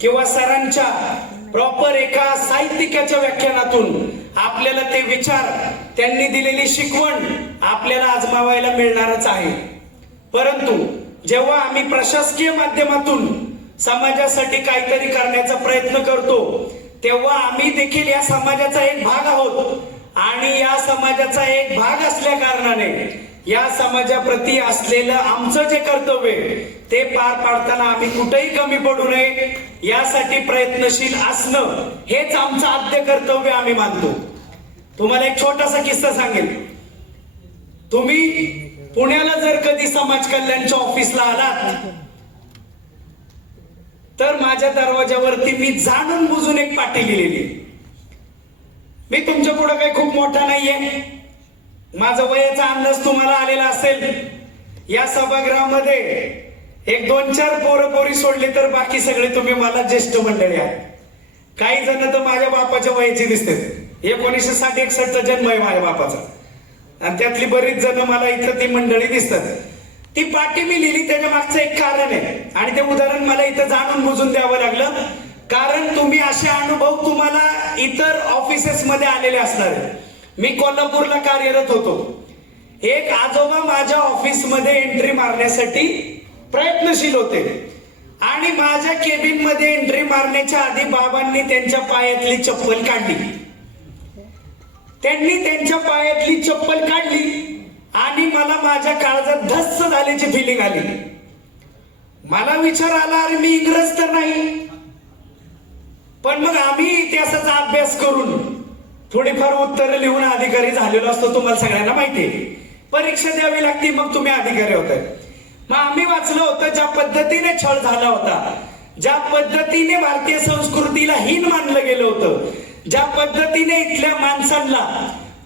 किंवा सरांच्या प्रॉपर एका साहित्यिकाच्या व्याख्यानातून आपल्याला ते विचार, त्यांनी दिलेली शिकवण आपल्याला आजमावायला मिळणारच आहे. परंतु जेव्हा आम्ही प्रशासकीय माध्यमातून समाजासाठी काहीतरी करण्याचा प्रयत्न करतो, तेव्हा आम्ही देखील या समाजाचा एक भाग आहोत. आणि या समाजाचा एक भाग असल्या कारणाने या समाजाप्रती असलेलं आमचं जे कर्तव्य ते पार पाडताना आम्ही कुठेही कमी पडू नये यासाठी प्रयत्नशील असणं हेच आमचं आद्य कर्तव्य आम्ही मानतो. तुम्हाला एक छोटासा किस्सा सांगेल. तुम्ही पुण्याला जर कधी समाज कल्याणच्या ऑफिसला आलात तर माझ्या दरवाजावरती मी जाणून बुजून एक पाटी लिहिलेली. मी तुमच्या पुढे काही खूप मोठा नाहीये, माझा वयाचा अंदाज तुम्हाला आलेला असेल. या सभागृहामध्ये एक 2-4 पोरं पोरी सोडली तर बाकी सगळे तुम्ही मला ज्येष्ठ मंडळी आहात. काही जण तर माझ्या बापाच्या वयाची दिसते. 1960-61 जन्म आहे माझ्या बापाचा, आणि त्यातली बरीच जण मला इथं ती मंडळी दिसतात. ती पाटी मी लिहिली त्याच्या मागचं एक कारण आहे, आणि ते उदाहरण मला इथं जाणून बुजून द्यावं लागलं. कारण तुम्ही असे अनुभव तुम्हाला इतर ऑफिसेस मध्ये आलेले असणार. मी कोल्हापूरला कार्यरत होतो. एक आजोबा माझ्या ऑफिस मध्ये एंट्री मारण्यासाठी प्रयत्नशील होते, आणि माझ्या केबिन मध्ये एंट्री मारण्याच्या आधी बाबांनी त्यांच्या पायातली चप्पल काढली. त्यांनी त्यांच्या पायातली चप्पल काढली आणि मला माझ्या काळजात धस्स झाल्याची फिलिंग आली. मला विचार आला, अरे मी इंग्रज तर नाही. पण मग आम्ही इतिहासाचा अभ्यास करून थोडीफार उत्तर लिहून अधिकारी झालेलो असतो. तुम्हाला सगळ्यांना माहिती आहे, परीक्षा द्यावी लागते मग तुम्ही अधिकारी होताय. मग आम्ही वाचलं होतं ज्या पद्धतीने छळ झाला होता, ज्या पद्धतीने भारतीय संस्कृतीला हीन मानलं गेलं होतं, ज्या पद्धतीने इथल्या माणसांना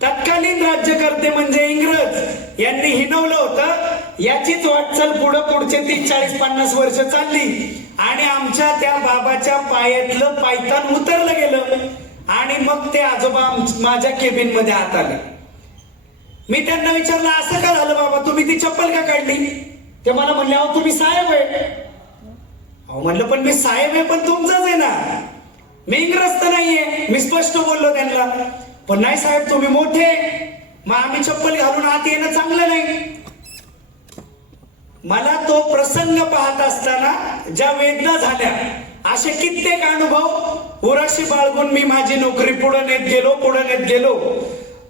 तत्कालीन राज्यकर्ते म्हणजे इंग्रज यांनी हिणवलं होतं, याचीच वाटचाल पुढचे 30-40-50 वर्ष चालली. आणि आमच्या त्या बाबाच्या पायातलं पायतान उतरलं गेलं, आणि मग ते आजोबा माझ्या केबिन मध्ये आत आले. मी त्यांना विचारलं, असं का झालं बाबा, तुम्ही ती चप्पल का काढली? ते मला म्हणले, अहो तुम्ही साहेब आहे. अहो म्हणलं, पण मी साहेब आहे पण तुमचंच आहे ना, मी इंग्रज तर नाहीये. मी स्पष्ट बोललो त्यांना. पण नाही साहेब, तुम्ही मोठे, मग आम्ही चप्पल घालून आत येणं चांगलं नाही. मला तो प्रसंग पाहत असताना ज्या वेदना झाल्या, असे कित्येक अनुभव उराशी बाळगून मी माझी नोकरी पुढे नेत गेलो.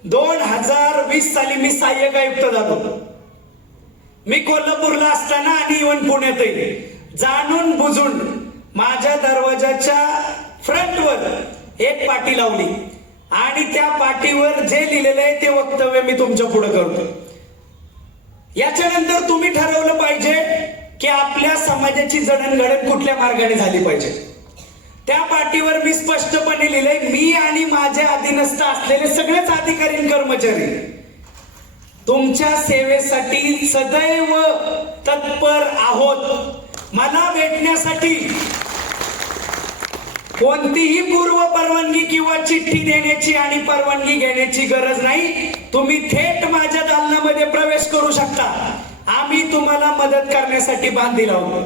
2020 साली मी सहाय्यक आयुक्त झालो. मी कोल्हापूरला असताना आणि इव्हन पुण्यातही जाणून बुजून माझ्या दरवाजाच्या फ्रंटवर एक पाटी लावली, आणि त्या पाटीवर जे लिहिलेलं आहे ते वक्तव्य मी तुमच्या पुढे करतो. याच्यानंतर तुम्ही ठरवलं पाहिजे की आपल्या समाजाची जडणघडण कुठल्या मार्गाने झाली पाहिजे. त्या पाटीवर मी स्पष्टपणे लिहिलंय, मी आणि माझ्या अधीनस्थ असलेले सगळेच अधिकारी कर्मचारी तुमच्या सेवेसाठी सदैव तत्पर आहोत. मला भेटण्यासाठी कोणतीही पूर्व परवानगी किंवा चिठ्ठी देण्याची आणि परवानगी घेण्याची गरज नाही. तुम्ही थेट माझ्या दालनामध्ये प्रवेश करू शकता. आम्ही तुम्हाला मदत करण्यासाठी बांधील आहोत.